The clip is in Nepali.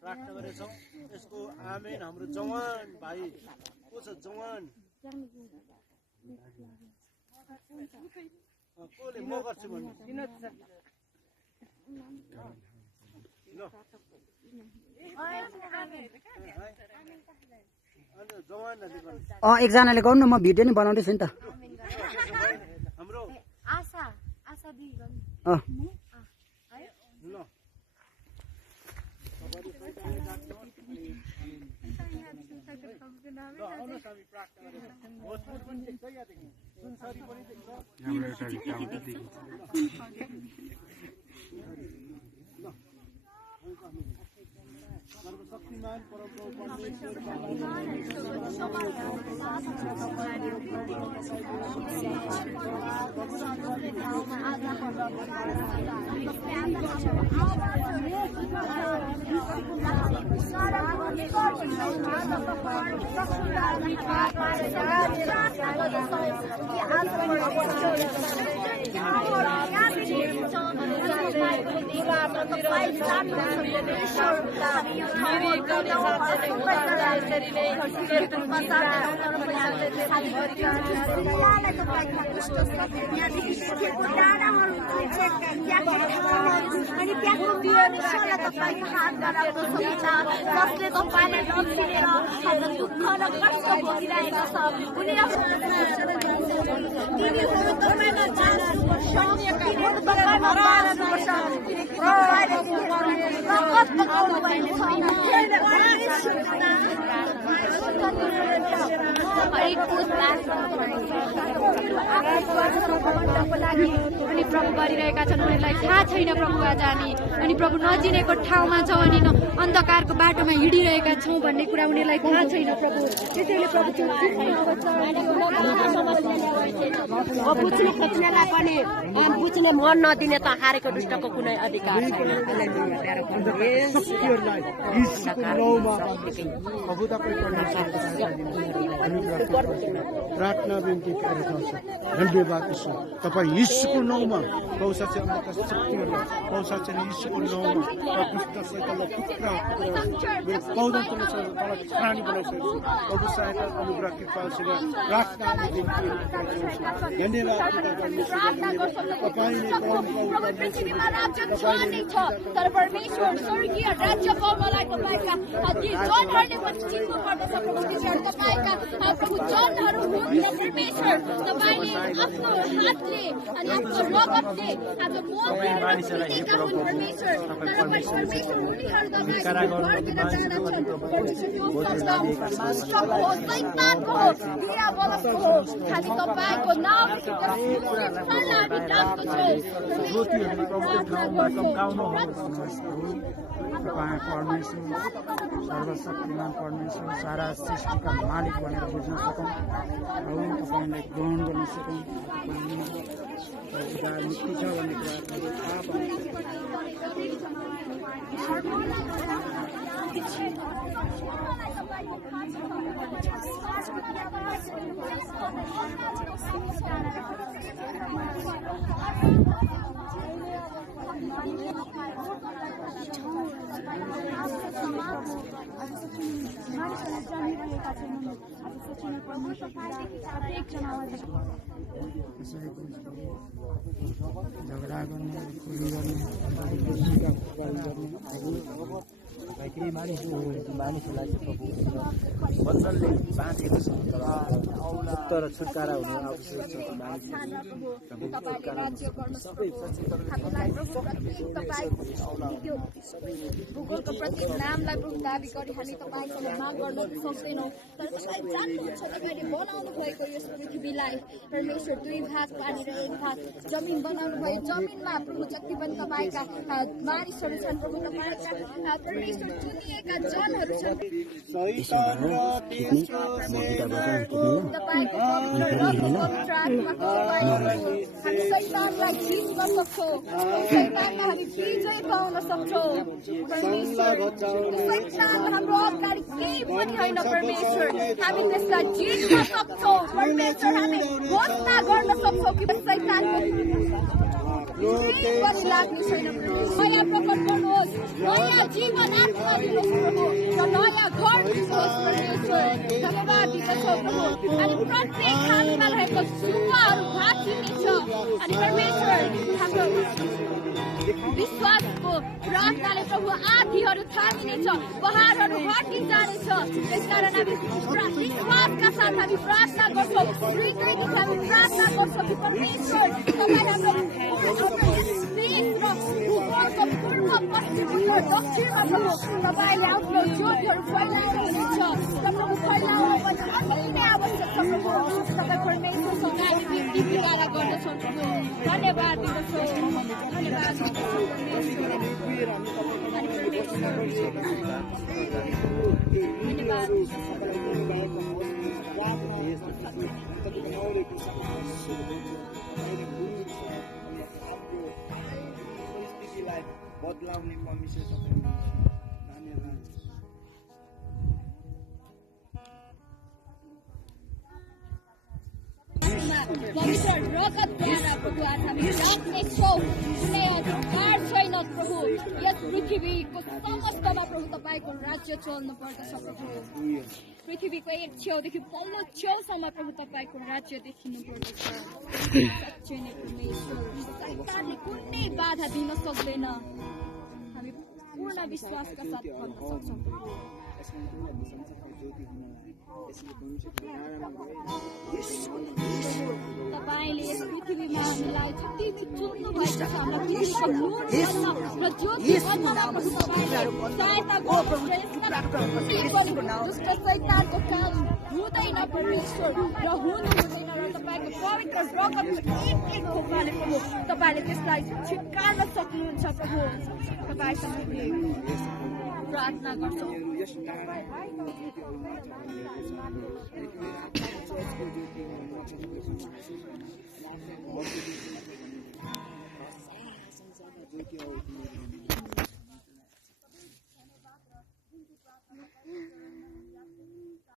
प्रार्थना गरेछौँ। यसको आमेन। हाम्रो जवान भाइ को छ? जवान कसले म गर्छु भन्नु एकजनाले गर्नु न, म भिडियो नि बनाउँदैछु नि त। हाम्रो आशा आशा दिदी गर्नु ल सर्वशक्तिमान परमप्रभु परमेश्वर अनि प्रभु गरिरहेका छन्, उनीहरूलाई थाहा छैन प्रभु आज हामी अनि प्रभु नचिनेको ठाउँमा छौँ अनि अन्धकारको बाटोमा हिँडिरहेका छौँ भन्ने कुरा उनीहरूलाई थाहा छैन प्रभु। त्यसैले प्रभु बुझ्ने खोज्नेलाई पनि बुझ्ने मन नदिने त हारेको दुष्टको कुनै अधिकार छैन। प्रार्थना बिन्ती धन्यवाद ईश्वर। तपाईँ यीशुको नाउँमा पौषाचे अमरका शक्तिहरूलाई पौषाचे यीशुको नाउँमा दुष्ट शैतानलाई टुक्रा पाउँदैन तल छानी बनाउँछ। प्रभु सहायता अनुग्रह कृपा सेवा प्रार्थना बिन्ती धन्यवाद तपाईँले तर परमेश्वर स्वर्गीय राज्य पाउनलाई तपाईँका जनहरूले पनि चिन्नु पर्दछ प्रभु। त्यसैले तपाईँका प्रभु जनहरू हुनुहुन्छ परमेश्वर। तपाईँले आफ्नो हातले अनि आफ्नो रगतले आज मोलेका हुन् परमेश्वर। तर पनि परमेश्वर उनीहरू तपाईँको फर्केर जाँदछन् परमेश्वर। शैतानको पीडा बलको खालि तपाईँको नामदेखि हामी डाक्दछौँ। परमेश्वर सर्वशक्तिमान परमेश्वर सारा सृष्टिका मालिक भनेर बुझ्न सकौँ र तपाईँलाई ग्रहण गर्न सकौँ। मुक्ति छ भन्ने कुरा थाहा झगडा गर्ने खोली गर्ने केही मानिसहरूलाई प्रभु वचनले बाँधेको छ तर छुटकारा हुनु आवश्यक छ। भूगोलको प्रत्येक नामलाई दाबी गरी हामी तपाईँसँग माग गर्न सक्दैनौँ। तर तपाईँ जान्नुहुन्छ तपाईँले बनाउनु भएको यस पृथ्वीलाई परमेश्वर दुई भाग पानी र एक भाग जमिन बनाउनु भयो। जमिनमा प्रभु जति पनि तपाईँका मानिसहरू छन् प्रभु तपाईँका परमेश्वर चुनिएका जनहरू छन्। शैतानलाई जित्न सक्छौँ। शैतानमा हामी विजय पाउन सक्छौँ। शैतान हाम्रो अगाडि केही पनि होइन परमेश्वर। हामी त्यसलाई जित्न सक्छौँ परमेश्वर। हामी घोषणा गर्न सक्छौँ कि शैतानको पनि लाग्ने छैन प्रभु नयाँ प्रकट गर्नुहोस् नयाँ जीवन आत्मा दिनुहोस् प्रभु र नयाँ घर दिनुहोस् परमेश्वर धन्यवाद दिदछौँ प्रभु अनि प्रत्येक हामीमा रहेको जुवाहरू भाँचिनेछ अनि परमेश्वर हाम्रो विश्वासको प्रार्थनाले प्रभु आँधीहरू थामिनेछ पहाडहरू हटिजानेछ त्यसकारण हामी विश्वासका साथ हामी प्रार्थना गर्छौँ हृदयदेखि हामी प्रार्थना गर्छौँ कि परमेश्वर तपाईँ हाम्रो भूगोलको पूर्व पश्चिम उत्तर दक्षिणमा प्रभु तपाईँले आफ्नो ज्योतिहरू फैलाएर हुनुहुन्छ र प्रभु फैलाउनु पनि अति नै आवश्यक छ प्रभु तपाईँ परमेश्वरसँग हामी बिन्ती बिगारा गर्दछौँ प्रभु धन्यवाद दिदछौँ धन्यवाद दिदछौँ परमेश्वर अनि परमेश्वर धन्यवाद बदलाउने परमेश्वर तपाईँ धन्यवाद पवित्र रगतद्वारा प्रभु आज हामी राख्नेछौँ कुनै अधिकार छैन प्रभु यस पृथ्वीको समस्तमा प्रभु तपाईँको राज्य चल्नु पर्दछ प्रभु पृथ्वीको एक छेउदेखि पल्लो छेउसम्म प्रभु तपाईँको राज्य देखिनु पर्दछ साँच्चै नै परमेश्वर शैतानले कुनै बाधा दिन सक्दैन हामी पूर्ण विश्वासका साथ भन्न सक्छौँ तपाईँले यस पृथ्वीमा हामीलाई जति चुन्नु भएको छ हाम्रो पृथ्वीको नुन र ज्योति बन्नमा प्रभु तपाईँले सहायता गर्नुहोस् दुष्ट शैतानको काम हुँदैन परमेश्वर र हुनु हुँदैन र तपाईँको पवित्र रगतको एक एक थोपाले प्रभु तपाईँले त्यसलाई छिटकार्न सक्नुहुन्छ प्रभु तपाईँसँग प्रार्थना गर्छौँ यस